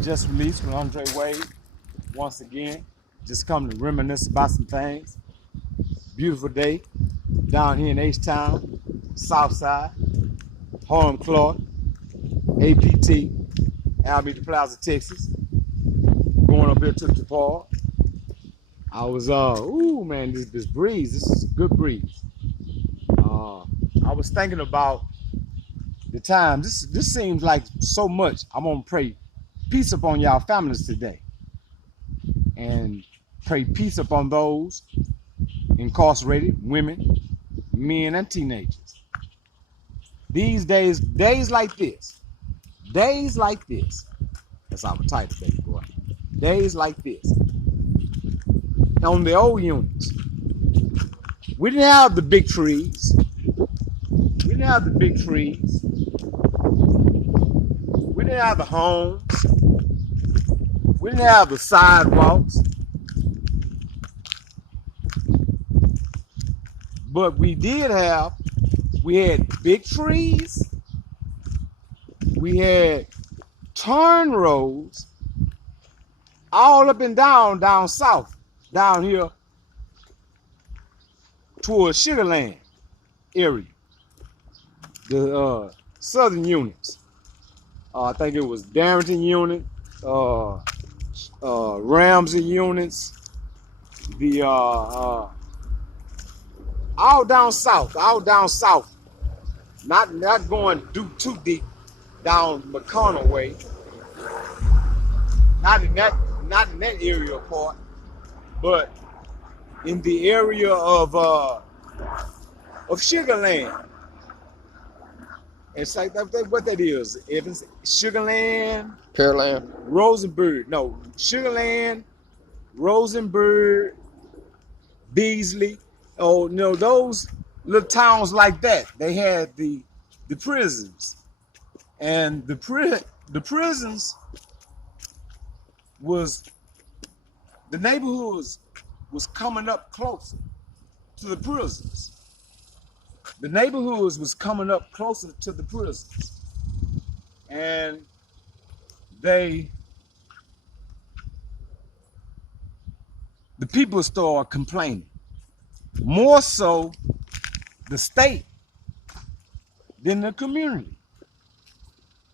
Just released with Andre Wade. Once again, just come to reminisce about some things. Beautiful day down here in H-Town, Southside, Harlem Clark, APT, Alameda Plaza, Texas. Going up here to the park. I was, ooh man, this breeze, this is a good breeze. I was thinking about the time. This seems like so much. I'm gonna pray peace upon y'all families today, and pray peace upon those incarcerated, women, men, and teenagers. These days like this, that's our title, baby boy. Days like this. On the old units, we didn't have the big trees. We didn't have the big trees. We didn't have the homes. We didn't have the sidewalks. But we had big trees. We had turn roads all up and down south, down here towards Sugar Land area. The southern units. I think it was Darrington unit, Ramsey units, the all down south, not going too deep down McConnell way, not in that area part, but in the area of Sugar Land. It's like what that is, Evans. Sugar Land, Pearland, Rosenberg. No, Sugar Land, Rosenberg, Beasley. Oh no, those little towns like that. They had the prisons, and the prisons was the neighborhoods was coming up closer to the prisons. The neighborhoods was coming up closer to the prisons, and the people started complaining. More so the state than the community.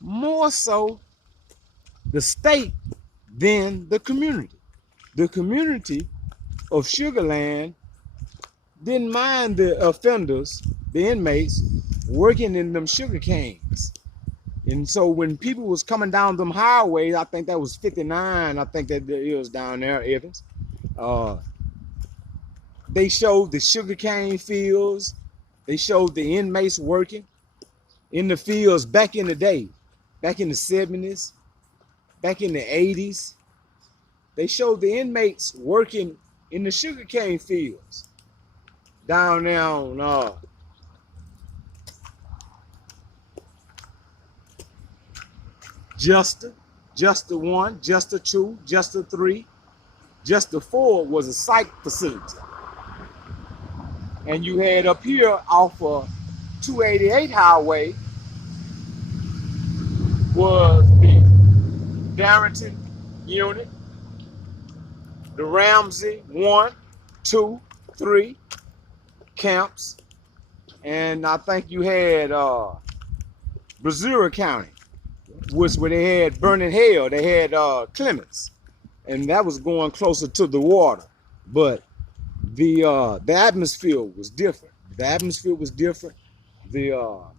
More so the state than the community. The community of Sugar Land didn't mind the offenders, the inmates, working in them sugar canes. And so when people was coming down them highways, I think that was 59, I think that it was down there, Evans. They showed the sugar cane fields. They showed the inmates working in the fields back in the day, back in the 70s, back in the 80s. They showed the inmates working in the sugar cane fields down there on Justa 1, Justa 2, Justa 3, Justa 4 was a psych facility. And you had up here off of 288 highway was the Darrington unit, the Ramsey 1, 2, 3 camps, and I think you had Brazoria County, was where they had Burning Hell. They had Clements, and that was going closer to the water. But the atmosphere was different. The atmosphere was different.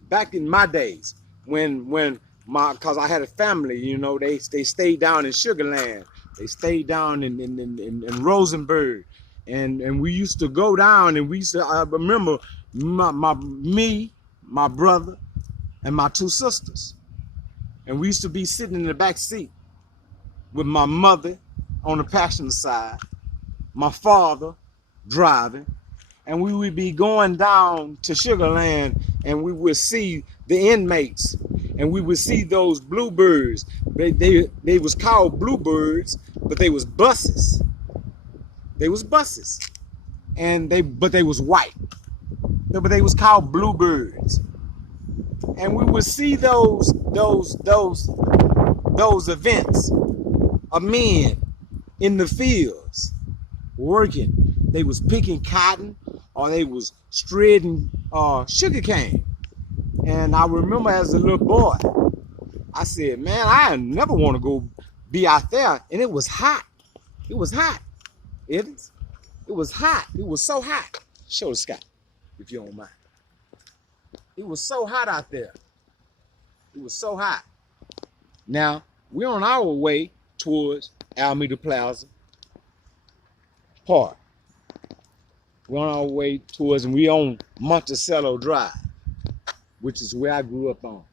Back in my days, cause I had a family, you know, they stayed down in Sugar Land. They stayed down in Rosenberg, and we used to go down, and I remember my brother, and my two sisters, and we used to be sitting in the back seat with my mother on the passenger side, my father driving, and we would be going down to Sugar Land, and we would see the inmates, and we would see those bluebirds. They was called bluebirds, but they was buses. They was buses, but they was white. But they was called bluebirds, and we would see those those events of men in the fields working. They was picking cotton or they was shredding sugar cane. And I remember as a little boy, I said, man, I never want to go be out there. And it was hot. It was hot. It was hot. It was so hot. Show the sky, if you don't mind. It was so hot out there. It was so hot. Now, we're on our way towards Alameda Plaza Park. We're on our way towards, and we on Monticello Drive, which is where I grew up on,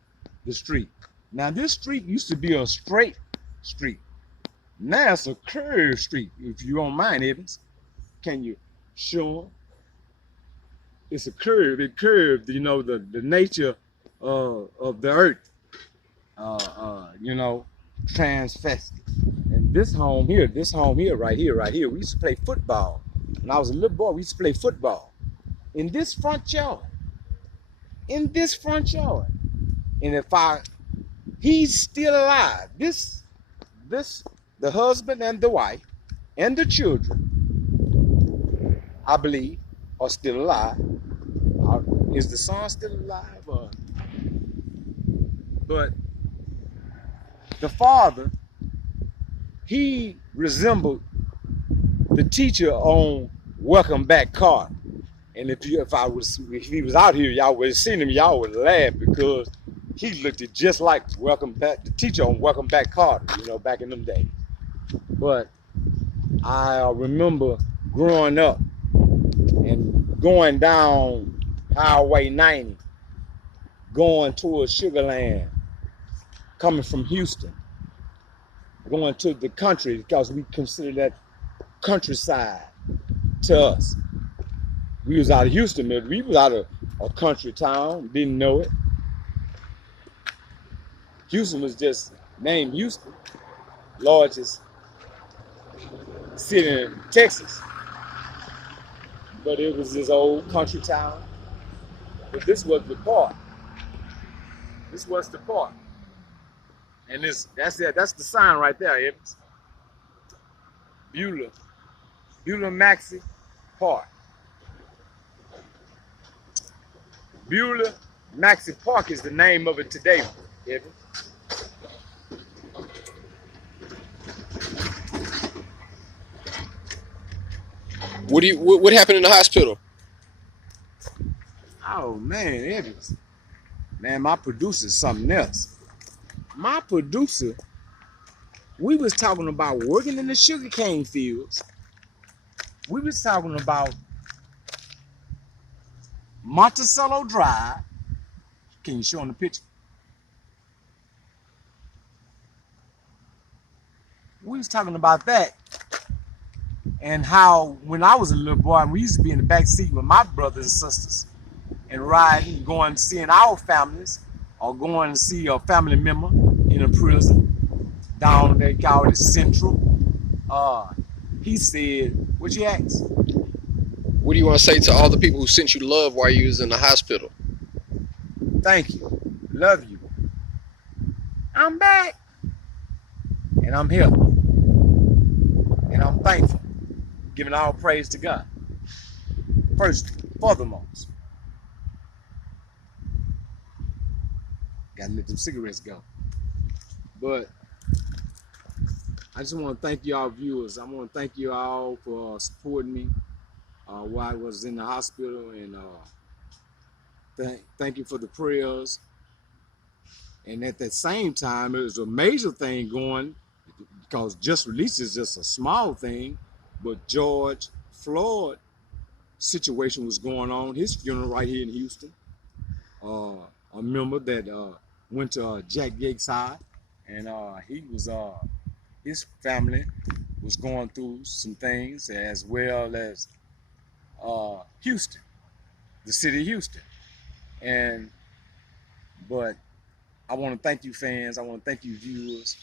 the street. Now, this street used to be a straight street. Now it's a curved street, if you don't mind, Evans. Can you show them? It's a curve. It curved, you know, the nature of the earth, you know, transfested. And this home here, right here, we used to play football. When I was a little boy, we used to play football in this front yard. In this front yard. And he's still alive. The husband and the wife and the children, I believe, are still alive. Is the son still alive? But the father, he resembled the teacher on Welcome Back Carter. And if he was out here, y'all would have seen him, y'all would laugh because he looked just like the teacher on Welcome Back Carter, you know, back in them days. But I remember growing up and going down Highway 90, going towards Sugar Land, coming from Houston, going to the country because we consider that countryside to us. We was out of Houston, but we was out of a country town, didn't know it. Houston was just named Houston, largest city in Texas. But it was this old country town. But this was the park. This was the park. And that's the sign right there, Evans. Beulah Maxey Park. Beulah Maxey Park is the name of it today, Evans. What happened in the hospital? Oh man, Evans. Man, my producer's something else. My producer, we was talking about working in the sugarcane fields. We was talking about Monticello Drive. Can you show him the picture? We was talking about that. And how when I was a little boy, we used to be in the back seat with my brothers and sisters and riding, going seeing our families or going to see a family member in a prison down there called Central. He said, what you ask? What do you want to say to all the people who sent you love while you was in the hospital? Thank you. Love you. I'm back. And I'm here. And I'm thankful. Giving all praise to God. First, foremost. Gotta let them cigarettes go. But I just want to thank y'all viewers. I want to thank you all for supporting me while I was in the hospital, and thank you for the prayers. And at that same time, it was a major thing going, because Just Release is just a small thing, but George Floyd situation was going on. His funeral right here in Houston. A member that went to Jack Yates High, and he was his family was going through some things, as well as Houston, the city of Houston. But I want to thank you fans. I want to thank you viewers.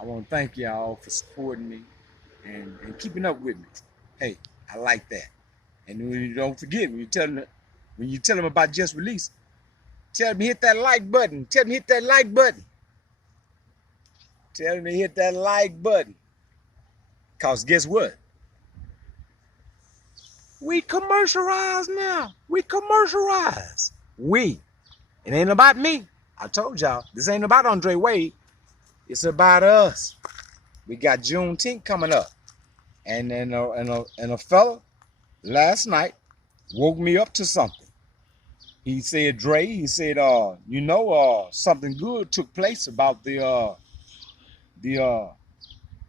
I want to thank y'all for supporting me and keeping up with me. Hey, I like that. And when you don't forget, when you tell them about Just Release, tell them hit that like button. Tell them hit that like button. Tell them to hit that like button. Cause guess what? We commercialize now. We commercialize. We. It ain't about me. I told y'all, this ain't about Andre Wade. It's about us. We got Juneteenth coming up. And a fella last night woke me up to something. He said, Dre, he said, something good took place about the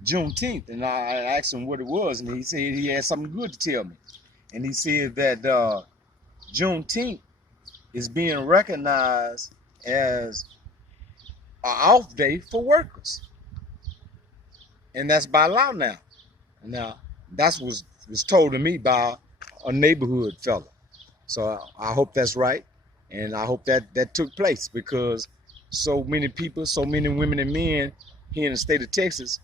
Juneteenth. And I asked him what it was, and he said he had something good to tell me. And he said that Juneteenth is being recognized as an off day for workers. And that's by law now. Now, that's what was told to me by a neighborhood fella. So I hope that's right. And I hope that took place, because so many people, so many women and men here in the state of Texas,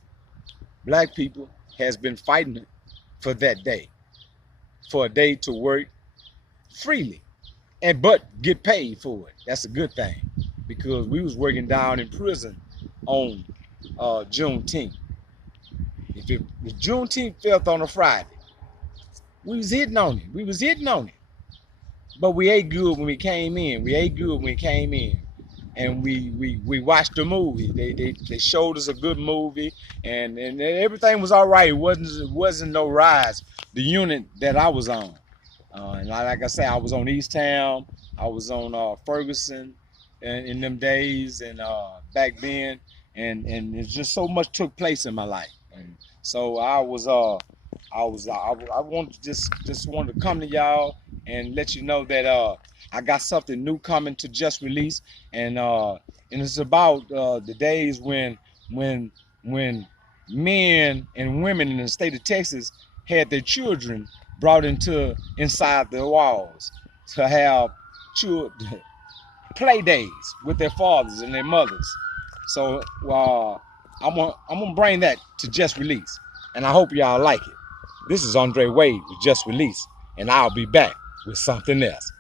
black people, has been fighting for that day. For a day to work freely, but get paid for it. That's a good thing, because we was working down in prison on Juneteenth. If Juneteenth fell on a Friday, we was hitting on it. But we ate good when we came in. And we watched the movie. They showed us a good movie, and everything was all right. It wasn't no rise. The unit that I was on, and like I said, I was on East Town. I was on Ferguson, in them days, and back then, and it's just so much took place in my life. And so I wanted to just wanted to come to y'all and let you know that I got something new coming to Just Release, and it's about the days when men and women in the state of Texas had their children brought inside the walls to have play days with their fathers and their mothers. So I'm gonna bring that to Just Release, and I hope y'all like it. This is Andre Wade with Just Release, and I'll be back with something else.